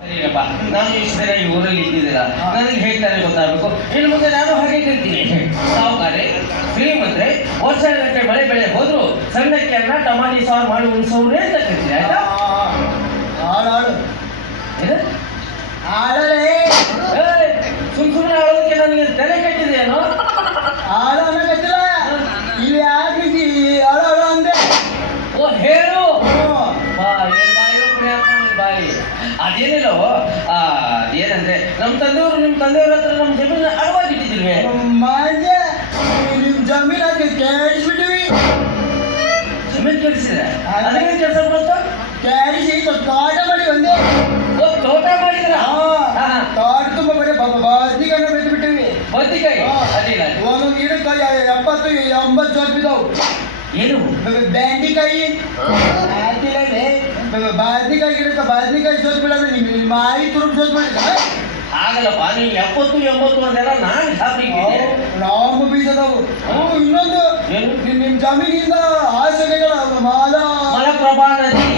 ಸರಿಯಪ್ಪ, ನಾನು ಇಷ್ಟು ದಿನ ಈ ಊರಲ್ಲಿ ಇದ್ದಿದ್ದಿಲ್ಲ, ನನಗೆ ಹೇಳ್ತಾರೆ ಗೊತ್ತಾಗಬೇಕು. ಇನ್ನು ಮುಂದೆ ನಾನು ಹಾಗೆ ಕೇಳ್ತೀನಿ. ಸಾವುಕಾರೆ ಶ್ರೀಮಂತ್ರೆ ವರ್ಷಗಟ್ಟಲೆ ಮಳೆ ಬೆಳೆ ಹೋದ್ರು ಸಣ್ಣಕ್ಕೆ ಅನ್ನ ಟಮಾಟಿ ಸಾರು ಮಾಡಿ ಉಳಿಸೋರು ಅಂತ ಕೇಳ್ತೀನಿ. ಆಯ್ತಾ? ಏನು ಸುಮ್ಮನೆ ಆಳೋದಕ್ಕೆ ನನಗೆ ತಲೆ ಕಟ್ಟಿದೆಯೇನೋ? ಗೊತ್ತಿಲ್ಲ ಇಲ್ಲಿ ಯಾಕೆ ಅಂದೆ. ಓ ಹೇಳು ಬಾಯಿ. ಅದೇನಿಲ್ಲೋ ಅದೇನಂದ್ರೆ ನಮ್ಮ ತಂದೆಯವರು ನಿಮ್ಮ ತಂದೆಯವ್ರ ಹತ್ರ ನಮ್ಮ ಜಮೀನು ಅಡವಾಗಿಟ್ಟಿದ್ವಿ. ನಿಮ್ ಜಮೀನ್ ಕೇಳಿಸ್ಬಿಟ್ಟಿವಿ. ಜಮೀನು ಕೇಳಿಸಿದ್ರೆ ಅದೇನು ಕೆಲಸ ಬಂತು? ಕೇಳಿಸಿ ತೋಟ ಮಾಡಿ ಒಂದೇ. ಓ ತೋಟ ಮಾಡಿದ್ರ? ತೋಟ ತುಂಬ ಬರೀ ಬದ್ನಿಕಾಯಿನ ಬೆಳೆದು ಬಿಟ್ಟಿವಿ. ಬದ್ನಿಕಾಯಿ ಅದಿಲ್ಲ, ಒಂದೊಂದು ಗಿಡಕ್ಕೆ 70-80 ಜೋತ್ ಬಿದ್ದಾವು. ಏನು ಬೆಂಡಿಕಾಯಿ ಬದ್ನಿಕಾಯಿ ಗಿಡಕ್ಕೆ ಬದ್ನಿಕಾಯಿ ಜೋತ್ ಬಿಡೋದು ನಿಮ್ಮ ಮಾಯಿ ತುರುಪ್ ಜೋತ್ ಬಿಡಿದ ಆಗಲ್ಲಪ್ಪ. ನೀವು 70-80 ಅಂದೆಲ್ಲ ನಾನು ನಾವು ಬೀಜದವು. ಇನ್ನೊಂದು ನಿಮ್ ಜಮೀನಿಂದ ಆಸೆಗಳ ಮಲಪ್ರಭಾ ನದಿ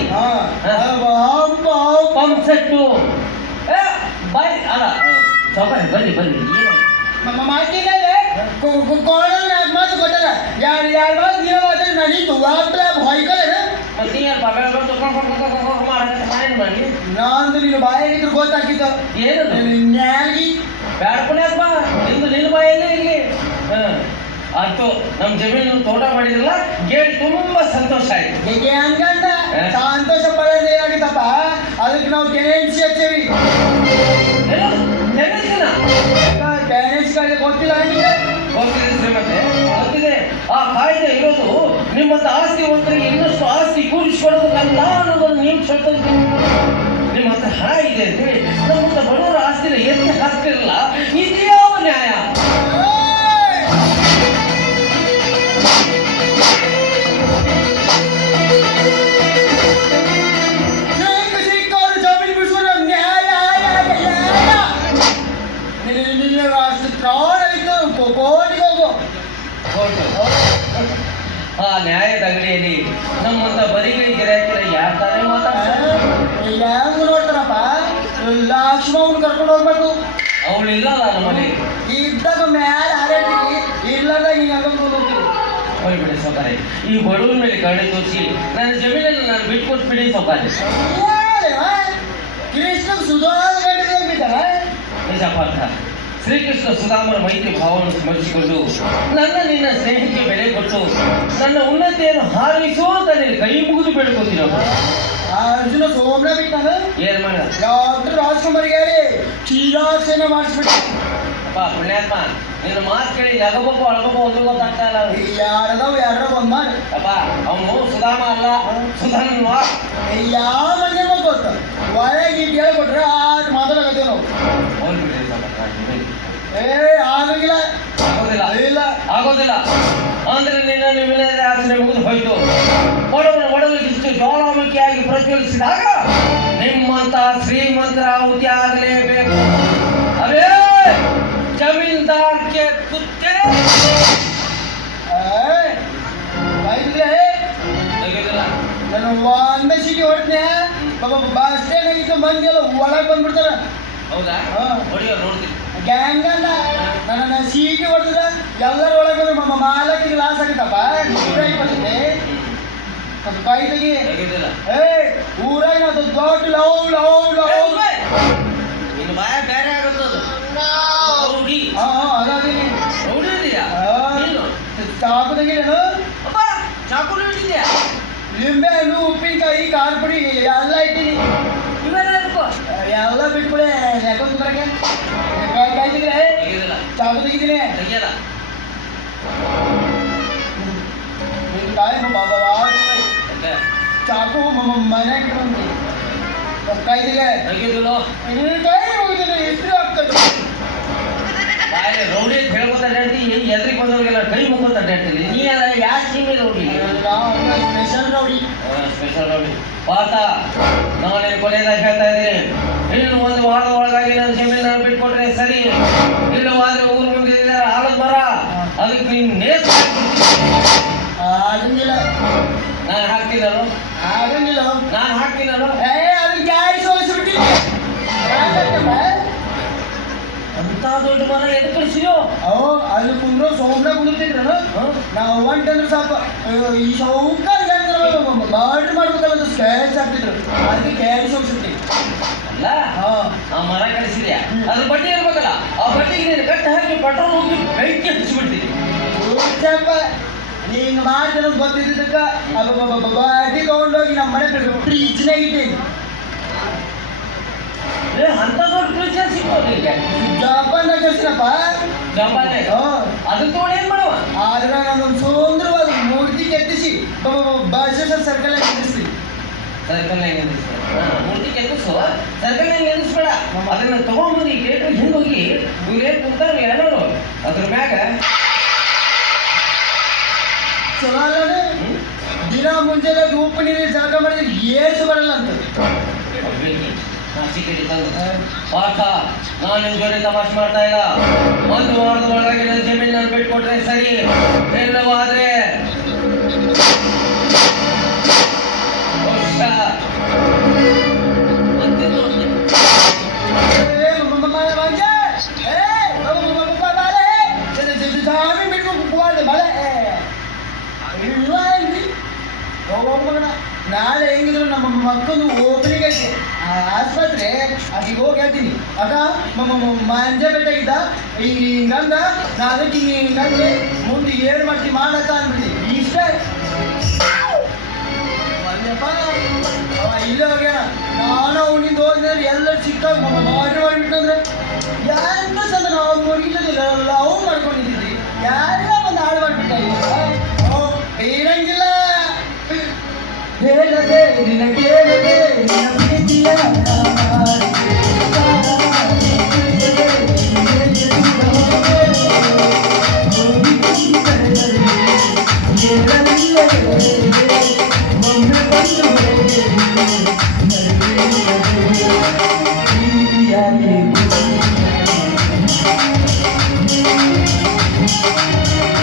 ಪಂಪ್ ಸೆಟ್ಟು ಬಾಯ್ ಅಲ್ಲ ಸೌಕರ್ಯ ಬನ್ನಿ ಬನ್ನಿ. ಮಾತು ಕೊಟ್ಟಲ್ಲ ಯಾರು ಮಾತು ನೀವ ಮಾತಾಡಿ ನಡೀತು ಭಯ ನಂದು ನೀನು ಬಾಯಾಗಿದ್ರು ಗೊತ್ತಾಗಿತ್ತು. ಏನು ನ್ಯಾಗಿ ಬ್ಯಾಡ್ಕೊಳಪ್ಪ ನಿನ್ನ ಬಾಯಲ್ಲೇ ಇಲ್ಲಿ. ಅಂತೂ ನಮ್ಮ ಜಮೀನು ತೋಟ ಮಾಡಿದ್ರಲ್ಲ ಕೇಳಿ ತುಂಬಾ ಸಂತೋಷ ಆಯ್ತು. ಹೀಗೆ ಹಂಗಂದ ಸಂತೋಷ ಪಡೋದು ಏನಾಗಿತ್ತಪ್ಪ, ಅದಕ್ಕೆ ನಾವು ಟೆನೆನ್ಸಿ ಹಚ್ಚೇವಿ. ಟೆನೆನ್ಸಿ ಗೊತ್ತಿಲ್ಲ ಗೊತ್ತಿದೆ ಶ್ರೀಮಂತೆ, ಗೊತ್ತಿದೆ. ಆ ಕಾಯ್ದೆ ಇರೋದು ನಿಮ್ಮಂತ ಆಸ್ತಿವಂತರಿಗೆ ಇನ್ನಷ್ಟು ಆಸ್ತಿ ಕೂಡಿಸ್ಕೊಡೋದಲ್ಲ ಅನ್ನೋದನ್ನು ನೀವು ಹೇಳ್ತೀನಿ. ನಿಮ್ಮ ಹತ್ರ ಹಣ ಇದೆ ಅಂತೇಳಿ ನಮ್ಮಂತ ಬಡವರ ಆಸ್ತಿನ ಎತ್ತಿ ಹಾಕ್ತಿರಲ್ಲ, ಇದ್ಯಾವ ನ್ಯಾಯ? ಜಮೀನು ಬಿಡಿಸೋಣ ನ್ಯಾಯ ಅಷ್ಟು ಪ್ರಾಣ ಇತ್ತು ಕೋಟಿಗೆ ಹೋಗು. ಆ ನ್ಯಾಯದ ಅಂಗಡಿಯಲ್ಲಿ ನಮ್ಮಂತ ಬರಿಗೈ ಗಿರಾಕಿರ ಯಾರು ತಾನೇ ಮಾತಾಡ್ತಾರೆ? ಹೆಂಗ್ ನೋಡ್ತಾರಪ್ಪ, ಲಕ್ಷ್ಮವ್ನ ಕರ್ಕೊಂಡು ಹೋಗ್ಬೇಕು. ಅವಳಿಲ್ಲಲ್ಲ ನಮ್ಮಲ್ಲಿ ಇದ್ದಾಗ ಮ್ಯಾಲೆ ಹಾರಾಡ್ತೀವಿ, ಇಲ್ಲದಾಗ ಹಿಂಗೆ ಹಂಗ ಹೋಗ್ತೀವಿ. ಹೋಗ್ಬಿಡಿ ಸೌಕರ್ಯ. ಈ ಬಡವರ ಮೇಲೆ ಕಡೆ ತೋರಿಸಿ ನನ್ನ ಜಮೀನನ್ನು ನಾನು ಬಿಟ್ಕೊಟ್ಟು ಬಿಡಿ ಸೌಕರ್ಯ. ಕೃಷ್ಣ ಸುಧಾರಣೆ ಬಿದ್ದಾರ ನಿಜಪ್ಪ. ಶ್ರೀಕೃಷ್ಣ ಸುಧಾಮರ ಮೈತ್ರಿ ಭಾವವನ್ನು ಸ್ಮರಿಸಿಕೊಂಡು ನನ್ನ ನಿನ್ನ ಸ್ನೇಹಕ್ಕೆ ಬೆಲೆ ಕೊಟ್ಟು ನನ್ನ ಉನ್ನತಿಯನ್ನು ಹಾರೈಸು ಅಂತ ನೀನು ಕೈ ಮುಗಿದು ಬೇಡ್ಕೊತೀನಿ. ಅರ್ಜುನ ಸೋಮನ ಬಿಟ್ಟಾಗ ಏನ್ ಮಾಡ ಡಾಕ್ಟರ್ ರಾಜ್ಕುಮಾರ್ ಹೇಳಿ ಚೀರಾಸೇನ ಮಾಡಿಸ್ಬಿಟ್ಟು ಅಪ್ಪ ಪುಣ್ಯಾತ್ಮ, ನಿನ್ನ ಮಾತು ಕೇಳಿ ನಗಬೇಕು ಅಳಬೇಕು ಒಂದು ಗೊತ್ತಾಗ್ತಾ ಇಲ್ಲ. ಯಾರದ ಒಂದ್ ಮಾಡಿ ಅಪ್ಪ ಅವನು ಸುಧಾಮ ಅಲ್ಲ ಸುಧನ್ವ. ಯಾವ ಮಂದಿ ಗೊತ್ತ ಒಳಗೆ ಹೇಳ್ಕೊಟ್ರೆ ಆಟ ಮಾತಾಡಕತ್ತೇವೆ ನಾವು. ಹೋಗ್ಬಿಡ್ರಿ ಆಗಂಗಿಲ್ಲ ಆಗೋದಿಲ್ಲ ಇಲ್ಲ ಆಗೋದಿಲ್ಲ ಅಂದ್ರೆ ನಿನ್ನ ವಿನಯದ ಆಚರಣೆ ಮುಗಿದು ಹೋಯ್ತು. ಒಡಲಿಷ್ಟು ಜ್ವಾಲಾಮುಖಿಯಾಗಿ ಪ್ರಜ್ವಲಿಸಿದಾಗ ನಿಮ್ಮಂತ ಶ್ರೀಮಂತರ ಆಹುತಿ ಆಗಲೇಬೇಕು. ಅವೇ ಜಮೀನ್ದಾರ್ಗೆ ಕುತ್ತೆ ನಾನು ಒಂದೇ ಸಿಟಿ ಹೊಡ್ತೇನೆ. ಬಸ್ ಸ್ಟ್ಯಾಂಡ್ ಆಗಿತ್ತು ಮಂದಿ ಎಲ್ಲ ಒಳಗೆ ಬಂದ್ಬಿಡ್ತಾರ. ಹೌದಾ? ಹೊಡಿಯೋ ನೋಡ್ತೀನಿ. ಗ್ಯಾಂಗ್ ಅಲ್ಲ ನನ್ನ ಸೀಟಿ ಹೊಡೆದ್ರೆ ಎಲ್ಲರ ಒಳಗೆ ಬಂದ್ರೆ ಮಾಲಕಿಗೆ ಲಾಸ್ ಆಗುತ್ತಪ್ಪ. 120 ಅದು ಕೈ ತೆಗಿ. ಊರಾಗ ಅದು ದೊಡ್ಡ ಲವ್ ಇನ್ನು ಬಾಯ ಬೇರೆ ಆಗುತ್ತದು. ಅದಾದೀನಿ ನೋಡಿದ್ಯಾ? ಚಾಕು ತೆಗಿಲೇನು? ಚಾಕು ನೋಡಿದ್ಯಾ? ಲಿಂಬೆ ಹಣ್ಣು ಉಪ್ಪಿನಕಾಯಿ ಖಾರ ಪುಡಿ ಎಲ್ಲ ಇಟ್ಟಿನಿ. ಎಲ್ಲ ಬಿಟ್ಬಿಡೆ ಯಾಕೊಂದು ಬರಕ್ಕೆ ಕೈ ತೆಗಿದ್ರೆ ಚಾಕು ತೆಗಿತೀನಿ. ಕಾಯಿ ಚಾಕು ಮನೆಯಾಗ ಕೈ ತೆಗಿದಿಲ್ಲ ಕೈ ಹೋಗಿದ್ದೀನಿ. ಇಸ್ತ್ರಿ ಆಗ್ತದೆ ಬಾಯಲ್ಲಿ ರೌಡಿ ಅಂತ ಹೇಳ್ಕೊತ ಅಡ್ಡಾಡ್ತೀನಿ. ಎದ್ರಿಗೆ ಬಂದವ್ರಿಗೆಲ್ಲ ಕೈ ಮುಕ್ಕೋತ ಅಡ್ಡಾಡ್ತೀನಿ. ನೀ ಅದ ಯಾವ ಸೀಮೆ rowdy? Special rowdy. Special rowdy ಪಾತ. ನಾನು ಕೊನೆಯದಾಗ ಹೇಳ್ತಾ ಇದ್ದೀನಿ, ಇನ್ನು ಒಂದು ವಾರದ ಒಳಗಾಗಿ ನನ್ನ ಜಮೀನು ನಾನು ಬಿಟ್ಕೊಟ್ರೆ ಸರಿ, ಇಲ್ಲವಾದ್ರೆ ಊರು ಮುಂದೆ ಆಲದ ಮರ ಅದಕ್ಕೆ ನೀನು ನೇಸ್ ಆಗಂಗಿಲ್ಲ. ನಾನು ಹಾಕ್ತೀನಿ. ಆಗಂಗಿಲ್ಲ. ನಾನು ಹಾಕ್ತೀನಿ. ಅದಕ್ಕೆ ಗ್ಯಾಸ್ ಸೋಲಿಸ್ಬಿಟ್ಟಿನಿ. ದೊಡ್ಡ ಮರ ಎದಕ್ಕೆ ಕಳಿಸಿಯೋ ಅವು ಅಲ್ಲಿ ಕುಂದ್ರು ಸೌಮ್ಯ ಕುಂದಿರ್ತಿದ್ರು ನಾವು ಒಂಟಂದ್ರೆ ಸಾಕು ಈ ಸೌಕರ್ಯ ಬಾರ್ಡ್ರ್ ಮಾಡ್ಬೇಕಲ್ಲ ಅದು ಸ್ಕ್ಯಾಚ್ ಆಗ್ತಿದ್ರು ಅದಕ್ಕೆ ಕ್ಯಾರಿ ಸೋಗ್ಸುತ್ತೆ ಅಲ್ಲ ಆ ಮರ ಕಳಿಸಿದ್ಯಾ ಅದ್ರ ಬಡ್ಡಿ ಇರ್ಬೇಕಲ್ಲ ಆ ಬಡ್ಡಿಗೆ ನೀನು ಕಟ್ಟಿ ಹಾಕಿ ಪೆಟ್ರೋಲ್ ಹೋಗಿ ಬೆಂಕಿ ಹಚ್ಚಿಬಿಡ್ತೀನಿ ನೀನು ಮಾಡ್ತೀನಿ ಗೊತ್ತಿದ್ದಕ್ಕ ಬಡ್ಡಿ ತಗೊಂಡೋಗಿ ನಮ್ಮ ಮನೆ ಫ್ರಿಜ್ನಾಗ ಇಟ್ಟೀನಿ ಅಂತ ದೊಡ್ಡ ಫ್ರಿಜ್ ಸಿಗ್ತಾವ ನಿಮಗೆ ಜಪಾನ್ದಾಗ ಕಳ್ಸಿನಪ್ಪ ಜಪಾನೆ ಅದನ್ನ ತಗೊಂಡು ಏನ್ ಮಾಡುವ ಆದ್ರೆ ನಾನೊಂದು ಸುಂದರವಾದ ಮೂರ್ತಿ ಕೆತ್ತಿಸಿ ಬಸವೇಶ್ವರ ಸರ್ಕಲ್ ಕೆತ್ತಿಸಿ ಸರ್ಕಲ್ ಮೂರ್ತಿ ಕೆತ್ತಿಸು ಸರ್ಕಲ್ ನಿಲ್ಲಿಸ್ಬೇಡ ಅದನ್ನ ತಗೊಂಡ್ಬಂದು ಈ ಗೇಟ್ ಹಿಂದೋಗಿ ಇವ್ರೇನ್ ಕುಂತಾರ ಎಲ್ಲರೂ ಅದ್ರ ಮ್ಯಾಗ ಚಲೋ ಅಲ್ಲ ದಿನ ಮುಂಜಾನೆ ಉಪ್ಪು ನೀರಿಗೆ ಜಳಕ ಮಾಡಿದ್ರೆ ಏಸು ಬರಲ್ಲ ಅಂತ ಪಾಠ ನಾನು ನಿಮ್ ಜೊತೆ ತಮಾಷೆ ಮಾಡ್ತಾ ಇಲ್ಲ ಒಂದು ವಾರದ ಒಳಗೆ ನನ್ನ ಜಮೀನ್ ನಾನು ಬಿಟ್ಕೊಟ್ರೆ ಸರಿ ಇಲ್ಲವಾದ್ರೆ ನಾಳೆ ಹೆಂಗಿದ್ರು ನಮ್ಮ ಮಕ್ಕಳು ಓಪನಿಂಗ್ ಐತೆ ಆಸ್ಪತ್ರೆ ಅಲ್ಲಿಗೆ ಹೋಗಿ ಹೇಳ್ತೀನಿ ಅಕ್ಕ ಮಂಜ ಬೇಕಾಗಿದ್ದ ಹಿಂಗಂದ ನಾ ಅದಕ್ಕೆ ಹಿಂಗಂದ್ರೆ ಮುಂದೆ ಏನು ಮಾಡ್ತೀವಿ ಮಾಡಕ್ಕ ಅಂದ್ಬಿಡಿ ಇಷ್ಟೇ ಇಲ್ಲೇ ಹೋಗ್ಯಾನ ನಾನು ಅವನಿಂದ ಹೋದ್ರೆ ಎಲ್ಲರೂ ಸಿಕ್ಕಾಗ ಆರ್ಡ್ರ್ ಮಾಡಿಬಿಟ್ಟಂದ್ರೆ ಯಾರಿಂದ ಚಂದ ನಾವು ಮುಗಿಲಿಲ್ಲ ಅವು ಮಾಡ್ಕೊಂಡಿದ್ದೀವಿ ಯಾರೆಲ್ಲ ಬಂದು ಹಾಳು ಮಾಡಿಬಿಟ್ಟ ಬೇರಂಗಿಲ್ಲ ಹೇಳದೆ ನಿನ್ನ ಕೇಳದೆ ನಿನ್ನ ಪ್ರೀತಿಯ ಒಮ್ಮೆ ಬಂದು